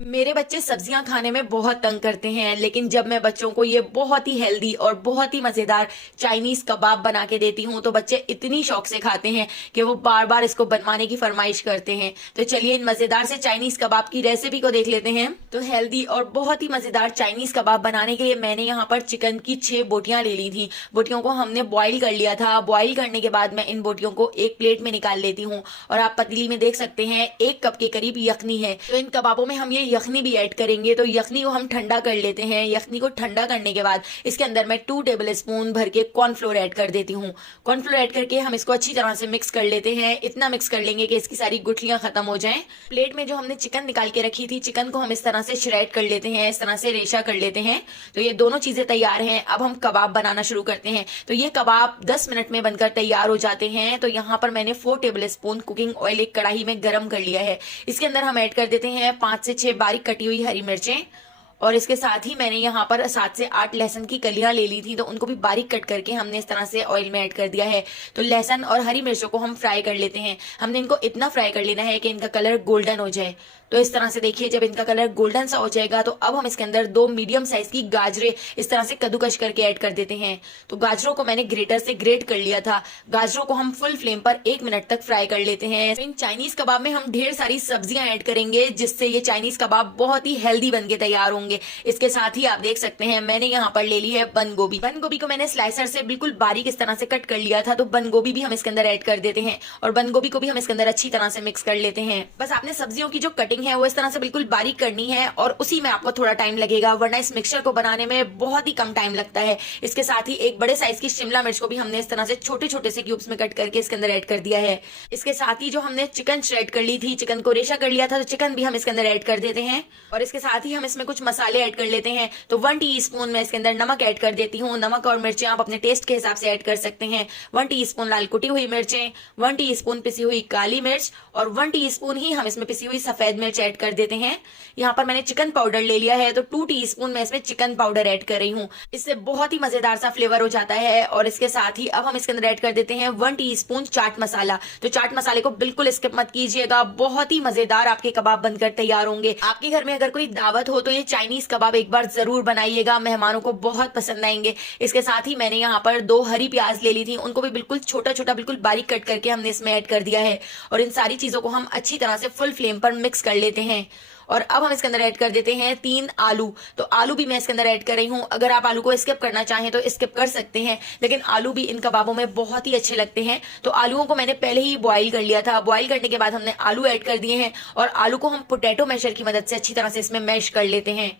मेरे बच्चे सब्जियां खाने में बहुत तंग करते हैं, लेकिन जब मैं बच्चों को ये बहुत ही हेल्दी और बहुत ही मजेदार चाइनीज कबाब बना के देती हूँ तो बच्चे इतनी शौक से खाते हैं कि वो बार बार इसको बनवाने की फरमाइश करते हैं। तो चलिए इन मजेदार से चाइनीज कबाब की रेसिपी को देख लेते हैं। तो हेल्दी और बहुत ही मजेदार चाइनीज कबाब बनाने के लिए मैंने यहाँ पर चिकन की 6 बोटियां ले ली थी। बोटियों को हमने बॉईल कर लिया था। बॉईल करने के बाद मैं इन बोटियों को एक प्लेट में निकाल लेती हूँ और आप पतीली में देख सकते हैं 1 कप के करीब यखनी है। तो इन कबाबों में हम ये यखनी भी ऐड करेंगे। तो यखनी को हम ठंडा कर लेते हैं। यखनी को ठंडा करने के बाद इसके अंदर मैं 2 टेबल स्पून भर के कॉर्नफ्लोर ऐड कर देती हूँ। कॉर्नफ्लोर ऐड करके हम इसको अच्छी तरह से मिक्स कर लेते हैं। इतना मिक्स कर लेंगे कि इसकी सारी गुठलियां खत्म हो जाएं। प्लेट में जो हमने चिकन निकाल के रखी थी, चिकन को हम इस तरह से श्रेड कर लेते हैं, इस तरह से रेशा कर लेते हैं। तो ये दोनों चीजें तैयार हैं। अब हम कबाब बनाना शुरू करते हैं। तो ये कबाब 10 मिनट में बनकर तैयार हो जाते हैं। तो यहाँ पर मैंने 4 टेबल स्पून कुकिंग ऑयल एक कढ़ाई में गर्म कर लिया है। इसके अंदर हम ऐड कर देते हैं 5 से 6 बारीक कटी हुई हरी मिर्चें और इसके साथ ही मैंने यहाँ पर 7 से 8 लहसुन की कलियां ले ली थी। तो उनको भी बारीक कट करके हमने इस तरह से ऑयल में ऐड कर दिया है। तो लहसुन और हरी मिर्चों को हम फ्राई कर लेते हैं। हमने इनको इतना फ्राई कर लेना है कि इनका कलर गोल्डन हो जाए। तो इस तरह से देखिए, जब इनका कलर गोल्डन सा हो जाएगा तो अब हम इसके अंदर 2 मीडियम साइज की गाजरें इस तरह से कद्दूकश करके ऐड कर देते हैं। तो गाजरों को मैंने ग्रेटर से ग्रेट कर लिया था। गाजरों को हम फुल फ्लेम पर 1 मिनट तक फ्राई कर लेते हैं। इन चाइनीज कबाब में हम ढेर सारी सब्जियां ऐड करेंगे, जिससे ये चाइनीज कबाब बहुत ही हेल्दी बनके तैयार होंगे। इसके साथ ही आप देख सकते हैं मैंने यहाँ पर ले ली है बंद गोभी। बंद गोभी को मैंने स्लाइसर से बिल्कुल बारीक इस तरह से कट कर लिया था। तो बंद गोभी भी हम इसके अंदर ऐड कर देते हैं और बंद गोभी को भी हम इसके अंदर अच्छी तरह से मिक्स कर लेते हैं। बस आपने सब्जियों की जो कटिंग है वो इस तरह से बिल्कुल बारीक करनी है और उसी में आपको थोड़ा टाइम लगेगा, वरना इस मिक्सचर को बनाने में बहुत ही कम टाइम लगता है। इसके साथ ही एक बड़े साइज की शिमला मिर्च को भी हमने इस तरह से छोटे छोटे से क्यूब्स में कट करके इसके अंदर ऐड कर दिया है। इसके साथ ही जो हमने चिकन श्रेड कर ली थी, चिकन को रेशा कर लिया था, तो चिकन भी हम इसके अंदर ऐड कर देते हैं। और इसके साथ ही हम इसमें कुछ मसाले ऐड कर लेते हैं। तो 1 टीस्पून मैं इसके अंदर नमक ऐड कर देती हूँ। नमक और मिर्चें आप अपने टेस्ट के हिसाब से ऐड कर सकते हैं। 1 टीस्पून लाल कुटी हुई मिर्चें, 1 टीस्पून पिसी हुई काली मिर्च और 1 टीस्पून ही हम इसमें पिसी हुई सफेद मिर्च ऐड कर देते हैं। यहाँ पर मैंने चिकन पाउडर ले लिया है, तो 2 टीस्पून मैं इसमें चिकन पाउडर ऐड कर रही हूँ। इससे बहुत ही मजेदार सा फ्लेवर हो जाता है। और इसके साथ ही अब हम इसके अंदर ऐड कर देते हैं 1 टीस्पून चाट मसाला। तो चाट मसाले को बिल्कुल स्किप मत कीजिएगा, बहुत ही मजेदार आपके कबाब बनकर तैयार होंगे। आपके घर में अगर कोई दावत हो तो ये चाइनीज कबाब एक बार जरूर बनाइएगा, मेहमानों को बहुत पसंद आएंगे। इसके साथ ही मैंने यहाँ पर 2 हरी प्याज ले ली थी, उनको भी बिल्कुल छोटा छोटा बिल्कुल बारीक कट करके हमने इसमें ऐड कर दिया है। और इन सारी चीजों को हम अच्छी तरह से फुल फ्लेम पर मिक्स कर लेते हैं। और अब हम इसके अंदर ऐड कर देते हैं 3 आलू। तो आलू भी मैं इसके अंदर ऐड कर रही हूँ। अगर आप आलू को स्किप करना चाहें तो स्किप कर सकते हैं, लेकिन आलू भी इन कबाबों में बहुत ही अच्छे लगते हैं। तो आलूओं को मैंने पहले ही बॉईल कर लिया था। बॉईल करने के बाद हमने आलू ऐड कर दिए हैं और आलू को हम पोटैटो मैशर की मदद से अच्छी तरह से इसमें मैश कर लेते हैं।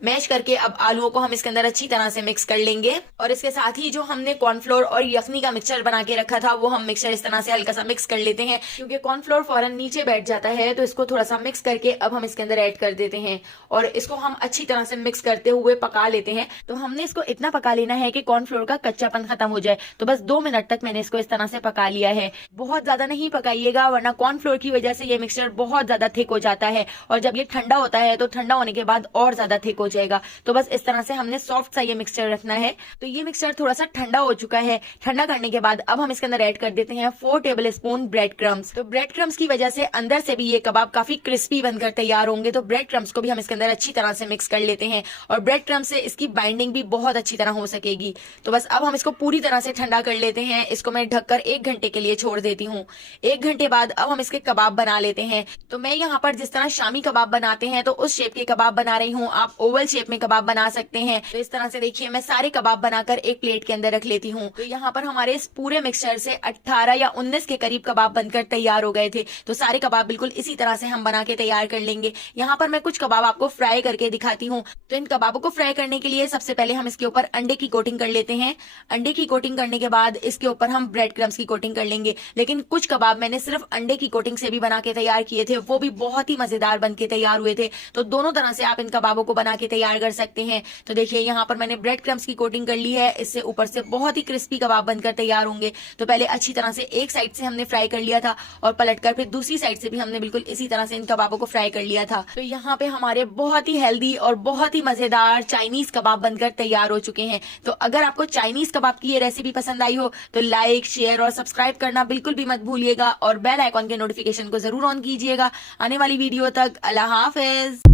मैश करके अब आलूओं को हम इसके अंदर अच्छी तरह से मिक्स कर लेंगे। और इसके साथ ही जो हमने कॉर्नफ्लोर और यखनी का मिक्सचर बना के रखा था वो हम मिक्सचर इस तरह से हल्का सा मिक्स कर लेते हैं, क्योंकि कॉर्नफ्लोर फौरन नीचे बैठ जाता है। तो इसको थोड़ा सा मिक्स करके अब हम इसके अंदर ऐड कर देते हैं और इसको हम अच्छी तरह से मिक्स करते हुए पका लेते हैं। तो हमने इसको इतना पका लेना है कि कॉर्नफ्लोर का कच्चापन खत्म हो जाए। तो बस 2 मिनट तक मैंने इसको इस तरह से पका लिया है। बहुत ज्यादा नहीं पकाइएगा, वरना कॉर्नफ्लोर की वजह से ये मिक्सचर बहुत ज्यादा थिक हो जाता है और जब ये ठंडा होता है तो ठंडा होने के बाद और ज्यादा थिक हो जाएगा। तो बस इस तरह से हमने सॉफ्ट सा ये मिक्सचर रखना है। तो ये मिक्सचर थोड़ा सा ठंडा हो चुका है। ठंडा करने के बाद अब हम इसके अंदर ऐड कर देते हैं 4 टेबल स्पून ब्रेड क्रम्स। तो ब्रेड क्रम्स की वजह से अंदर से भी ये कबाब काफी क्रिस्पी बनकर तैयार होंगे। तो ब्रेड क्रम्स को भी हम इसके अंदर अच्छी तरह से मिक्स कर लेते हैं और ब्रेड क्रम्स से इसकी बाइंडिंग भी बहुत अच्छी तरह हो सकेगी। तो बस अब हम इसको पूरी तरह से ठंडा कर लेते हैं। इसको मैं ढककर 1 घंटे के लिए छोड़ देती हूँ। 1 घंटे बाद अब हम इसके कबाब बना लेते हैं। तो मैं यहाँ पर जिस तरह शामी कबाब बनाते हैं तो उस शेप के कबाब बना रही हूँ। आप ओवल शेप में कबाब बना सकते हैं। तो इस तरह से देखिए मैं सारे कबाब बनाकर एक प्लेट के अंदर रख लेती हूँ। तो यहाँ पर हमारे इस पूरे मिक्सचर से 18 या 19 के करीब कबाब बनकर तैयार हो गए थे। तो सारे कबाब बिल्कुल इसी तरह से हम बना के तैयार कर लेंगे। यहाँ पर मैं कुछ कबाब आपको फ्राई करके दिखाती हूँ। तो इन कबाबों को फ्राई करने के लिए सबसे पहले हम इसके ऊपर अंडे की कोटिंग कर लेते हैं। अंडे की कोटिंग करने के बाद इसके ऊपर हम ब्रेड क्रम्स की कोटिंग कर लेंगे। लेकिन कुछ कबाब मैंने सिर्फ अंडे की कोटिंग से भी बना के तैयार किए थे, वो भी बहुत ही मजेदार बन के तैयार हुए थे। तो दोनों तरह से आप इन कबाबों को बना के तैयार कर सकते हैं। तो देखिए यहाँ पर मैंने ब्रेड क्रम्स की कोटिंग कर ली है। इससे ऊपर से बहुत ही क्रिस्पी कबाब बनकर तैयार होंगे। तो पहले अच्छी तरह से एक साइड से हमने फ्राई कर लिया था और पलटकर फिर दूसरी साइड से भी हमने बिल्कुल इसी तरह से इन कबाबों को फ्राई कर लिया था। तो यहाँ पे हमारे बहुत ही हेल्दी और बहुत ही मजेदार चाइनीज कबाब बनकर तैयार हो चुके हैं। तो अगर आपको चाइनीज कबाब की ये रेसिपी पसंद आई हो तो लाइक, शेयर और सब्सक्राइब करना बिल्कुल भी मत भूलिएगा और बेल आइकॉन के नोटिफिकेशन को जरूर ऑन कीजिएगा। आने वाली वीडियो तक अल्लाह हाफिज।